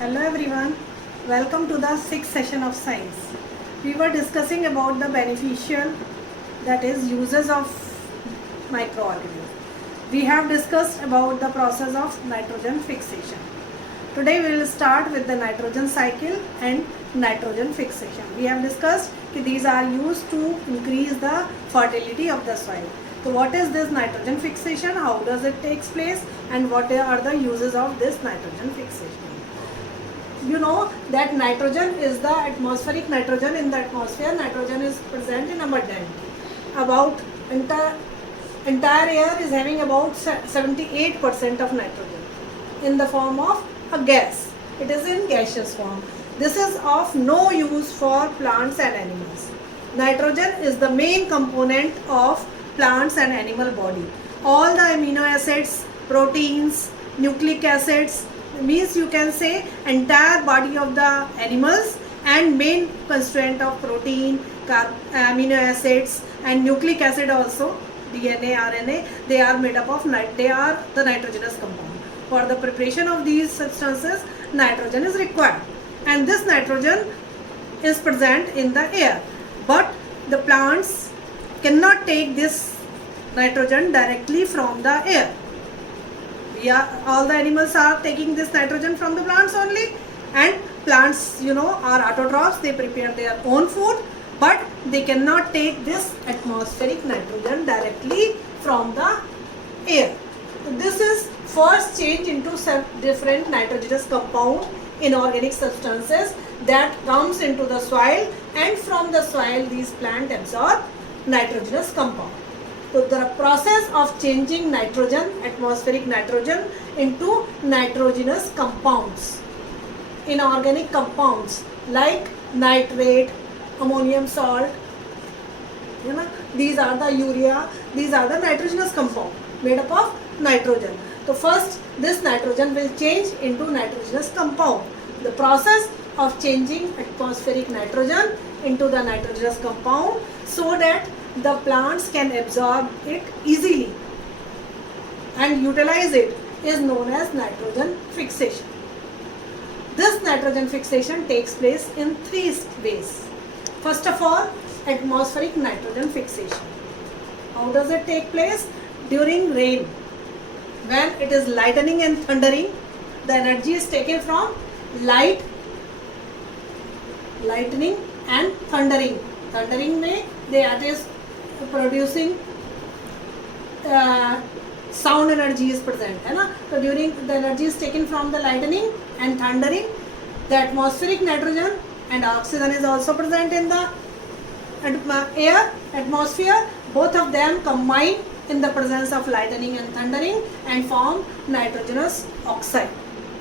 Hello everyone, welcome to the sixth session of science. We were discussing about the beneficial, that is uses of microorganisms. We have discussed about the process of nitrogen fixation. Today we will start with the nitrogen cycle and nitrogen fixation. We have discussed that these are used to increase the fertility of the soil. So what is this nitrogen fixation, how does it take place, and what are the uses of this nitrogen fixation? You know that nitrogen is the atmospheric nitrogen. In the atmosphere, nitrogen is present in abundance. About entire air is having about 78% of nitrogen in the form of a gas. It is in gaseous form. This is of no use for plants and animals. Nitrogen is the main component of plants and animal body. All the amino acids, proteins, nucleic acids, means you can say entire body of the animals, and main constituent of protein, amino acids and nucleic acid also, DNA, RNA, they are made up of they are the nitrogenous compound. For the preparation of these substances, nitrogen is required, and this nitrogen is present in the air, but the plants cannot take this nitrogen directly from the air. All the animals are taking this nitrogen from the plants only, and plants are autotrophs, they prepare their own food, but they cannot take this atmospheric nitrogen directly from the air. So this is first change into some different nitrogenous compound in organic substances that comes into the soil, and from the soil these plants absorb nitrogenous compound. So the process of changing nitrogen, atmospheric nitrogen, into nitrogenous compounds, inorganic compounds like nitrate, ammonium salt, these are the urea, these are the nitrogenous compound made up of nitrogen. So first this nitrogen will change into nitrogenous compound. The process of changing atmospheric nitrogen into the nitrogenous compound so that the plants can absorb it easily and utilize it is known as nitrogen fixation. This nitrogen fixation takes place in three ways. First of all, atmospheric nitrogen fixation. How does it take place? During rain, when it is lightning and thundering, the energy is taken from lightning and thundering. Thundering में that is producing sound energy is present, है ना? So during the energy is taken from the lightning and thundering, the atmospheric nitrogen and oxygen is also present in the atmosphere. Both of them combine in the presence of lightning and thundering and form nitrogenous oxide.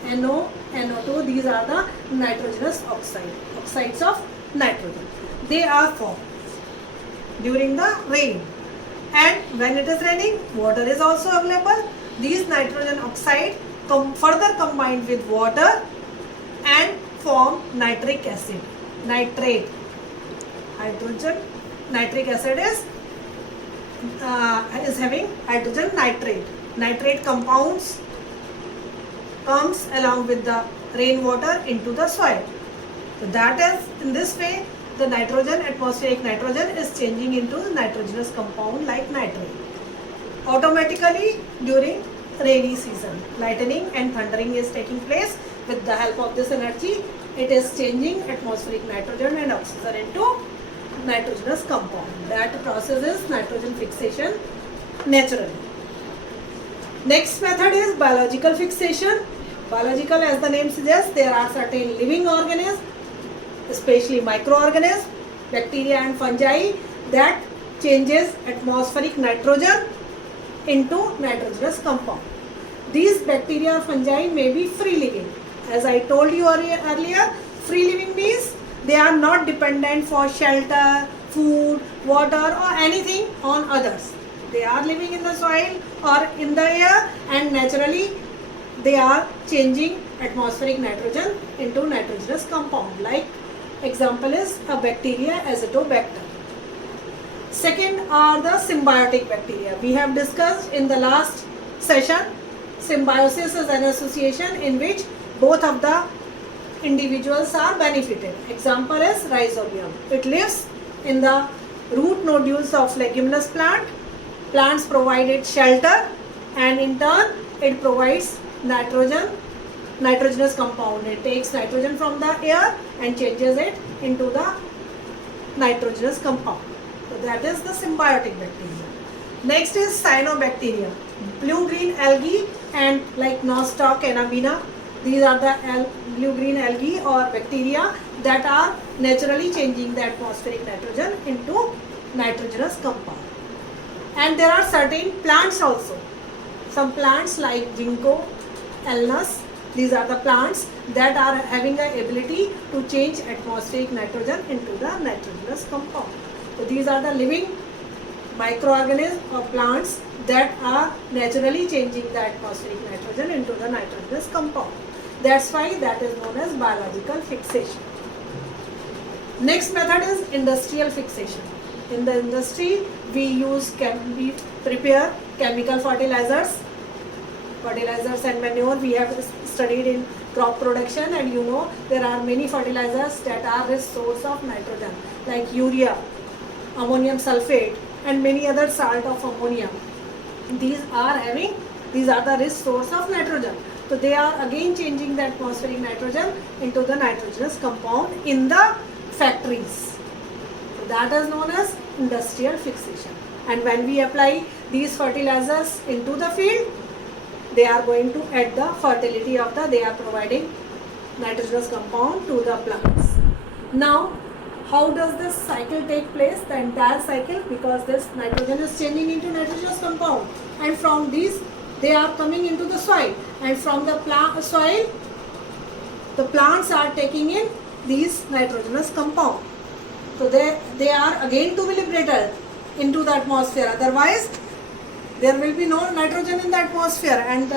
NO, NO2, these are the nitrogenous oxides of nitrogen. They are formed during the rain, and when it is raining, water is also available. These nitrogen oxide further combined with water and form nitric acid, nitrate. Nitric acid is having hydrogen nitrate. Nitrate compounds comes along with the rainwater into the soil. So that is, in this way, the nitrogen, atmospheric nitrogen, is changing into nitrogenous compound like nitrate. Automatically during rainy season, lightning and thundering is taking place. With the help of this energy, it is changing atmospheric nitrogen and oxygen into nitrogenous compound. That process is nitrogen fixation naturally. Next method is biological fixation. Biological, as the name suggests, there are certain living organisms, especially microorganisms, bacteria and fungi, that changes atmospheric nitrogen into nitrogenous compound. These bacteria or fungi may be free living. As I told you earlier, free living means they are not dependent for shelter, food, water or anything on others. They are living in the soil or in the air, and naturally they are changing atmospheric nitrogen into nitrogenous compound. Like example is a bacteria, Azotobacter. Second are the symbiotic bacteria. We have discussed in the last session, symbiosis is an association in which both of the individuals are benefited. Example is rhizodium. It lives in the root nodules of leguminous plant. Plants provide it shelter, and in turn it provides nitrogenous compound. It takes nitrogen from the air and changes it into the nitrogenous compound. So that is the symbiotic bacteria. Next is cyanobacteria. Blue-green algae and like Nostoc and Amina. These are the blue-green algae or bacteria that are naturally changing the atmospheric nitrogen into nitrogenous compound. And there are certain plants also. Some plants like Ginkgo, Alnus, these are the plants that are having the ability to change atmospheric nitrogen into the nitrogenous compound. So these are the living microorganisms or plants that are naturally changing the atmospheric nitrogen into the nitrogenous compound. That's why that is known as biological fixation. Next method is industrial fixation. In the industry, we prepare chemical fertilizers and manure. We have studied in crop production, and you know there are many fertilizers that are rich source of nitrogen like urea, ammonium sulfate, and many other salt of ammonia. These are the rich source of nitrogen. So they are again changing the atmospheric nitrogen into the nitrogenous compound in the factories. So that is known as industrial fixation. And when we apply these fertilizers into the field, they are going to add the fertility of they are providing nitrogenous compound to the plants. Now, how does this cycle take place? The entire cycle, because this nitrogen is changing into nitrogenous compound, and from these they are coming into the soil, and from the soil the plants are taking in these nitrogenous compound. So they are again to be liberated into the atmosphere. Otherwise, there will be no nitrogen in the atmosphere, and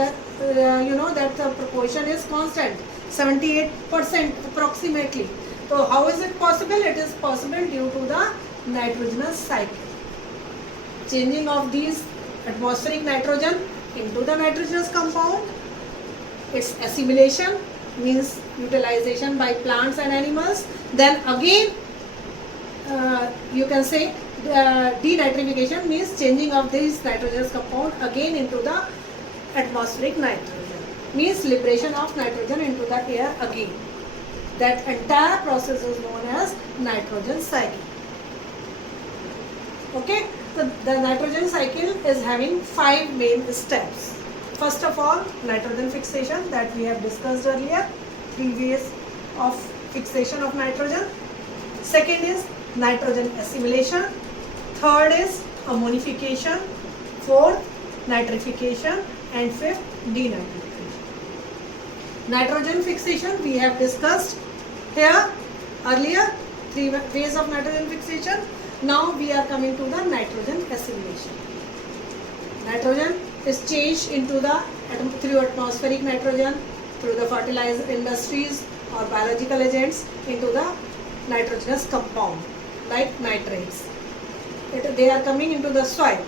you know that the proportion is constant, 78% approximately. So how is it possible? It is possible due to the nitrogenous cycle. Changing of these atmospheric nitrogen into the nitrogenous compound. Its assimilation means utilization by plants and animals. Then again, you can say denitrification means changing of this nitrogenous compound again into the atmospheric nitrogen. Means liberation of nitrogen into the air again. That entire process is known as nitrogen cycle. Okay, so the nitrogen cycle is having 5 main steps. First of all, nitrogen fixation that we have discussed earlier, 3 ways of fixation of nitrogen. Second is nitrogen assimilation. Third is ammonification. Fourth, nitrification. And fifth, denitrification. Nitrogen fixation we have discussed here earlier, 3 ways of nitrogen fixation. Now we are coming to the nitrogen assimilation. Nitrogen is changed into through atmospheric nitrogen, through the fertilizer industries or biological agents into the nitrogenous compound like nitrates. They are coming into the soil.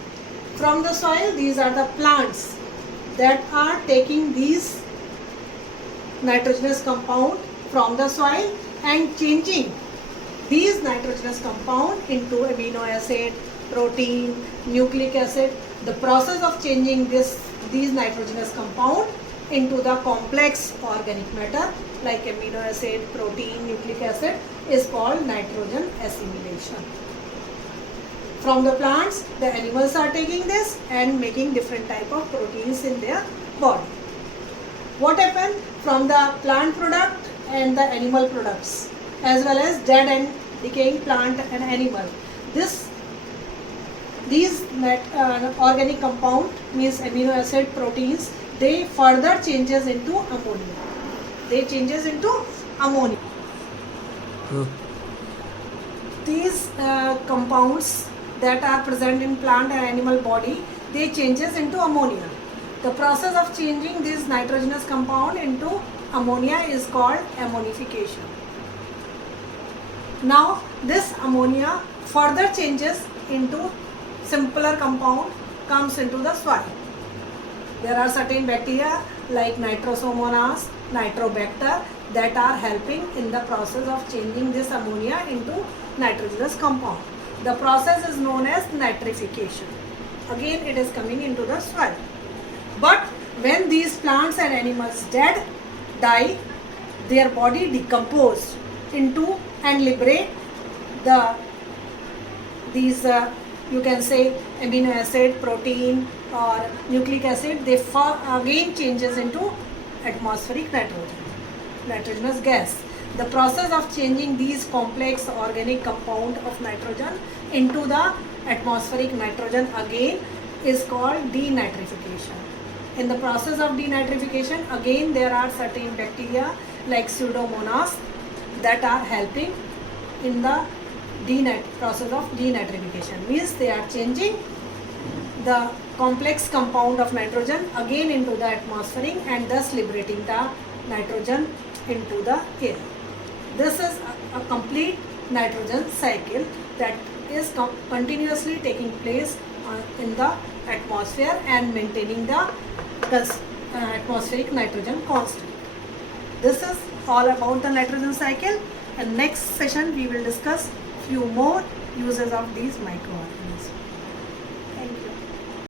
From the soil, these are the plants that are taking these nitrogenous compound from the soil and changing these nitrogenous compound into amino acid, protein, nucleic acid. The process of changing these nitrogenous compound into the complex organic matter like amino acid, protein, nucleic acid is called nitrogen assimilation. From the plants, the animals are taking this and making different type of proteins in their body. What happens from the plant product and the animal products, as well as dead and decaying plant and animal? These organic compound means amino acid, proteins, they further changes into ammonia. These compounds that are present in plant and animal body, they changes into ammonia. The process of changing this nitrogenous compound into ammonia is called ammonification. Now this ammonia further changes into simpler compound, comes into the soil. There are certain bacteria like Nitrosomonas nitrobacter that are helping in the process of changing this ammonia into nitrogenous compound. The process is known as nitrification. Again, it is coming into the soil. But when these plants and animals die, their body decompose into and liberate these you can say amino acid, protein or nucleic acid. They again changes into atmospheric nitrogenous gas. The process of changing these complex organic compound of nitrogen into the atmospheric nitrogen again is called denitrification. In the process of denitrification, again there are certain bacteria like Pseudomonas that are helping in the process of denitrification. Means they are changing the complex compound of nitrogen again into the atmospheric and thus liberating the nitrogen into the air. This is a complete nitrogen cycle that is continuously taking place in the atmosphere and maintaining the atmospheric nitrogen constant. This is all about the nitrogen cycle, and next session we will discuss few more uses of these microorganisms.